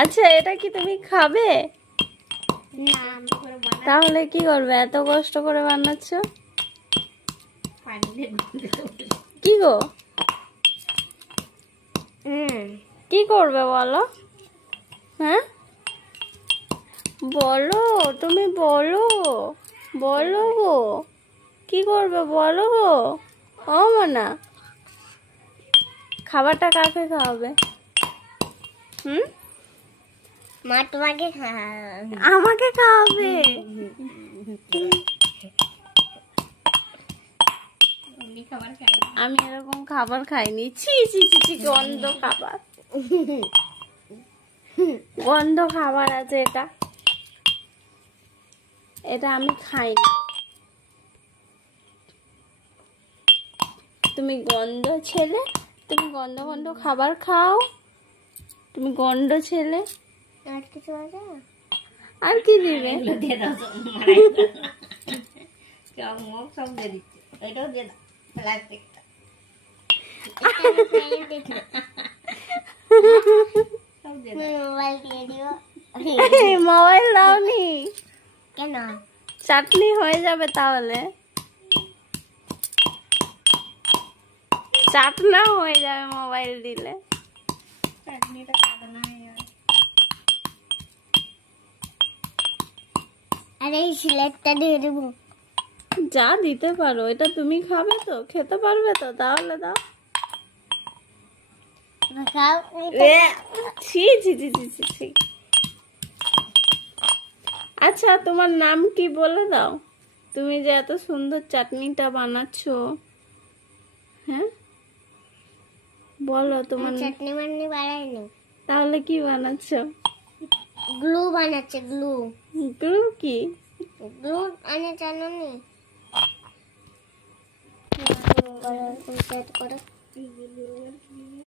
আচ্ছা, এটা কি তুমি খাবে? তাহলে কি করবে? এত কষ্ট করে বানাচ্ছ কি গো? কি করবে বলো? হ্যাঁ বলো, তুমি বলো, বলো গো, কি করবে বলো গো? ও মনা, খাবারটা কাকে খাওয়াবে? মা তোমাকে খাওয়াবে। আমাকে খাওয়াবে? আমি এরকম খাবার খাইনি। ছি ছি ছি ছি, গন্ধ খাবার, গন্ধ খাবার আছে এটা, এটা আমি খাইনি। তুমি গন্ধ ছেলে, তুমি গন্ধ গন্ধ খাবার খাও, তুমি গন্ধ ছেলে। আর কিছু আছে? আর কি দিবে? এটাও দিয়ে দাও, প্লাস্টিকটা। মোবাইল দিয়ে দিও। মোবাইল দাওনি কেন? চাটনি হয়ে যাবে তাহলে, চাটনা হয়ে যাবে মোবাইল দিলে। চাটনিটা কাটানো হয়ে যাবে। আরে এই সিলেটটা দিয়ে দেবো। যা দিতে পারো, এটা তুমি খাবে তো, খেতে পারবে তো, তাহলে দাও। খাও। ছি ছি ছি ছি ছি ছি। আচ্ছা, তোমার নাম কি বলে দাও? তুমি যে এত সুন্দর চাটনিটা বানাচ্ছো, হ্যাঁ বলো তোমার। চাটনি বানানি বানাইনি, তাহলে কি বানাচ্ছো? গ্লু বানাচ্ছে, গ্লু। গ্লু কি? গ্লু আনে জানো নি? করো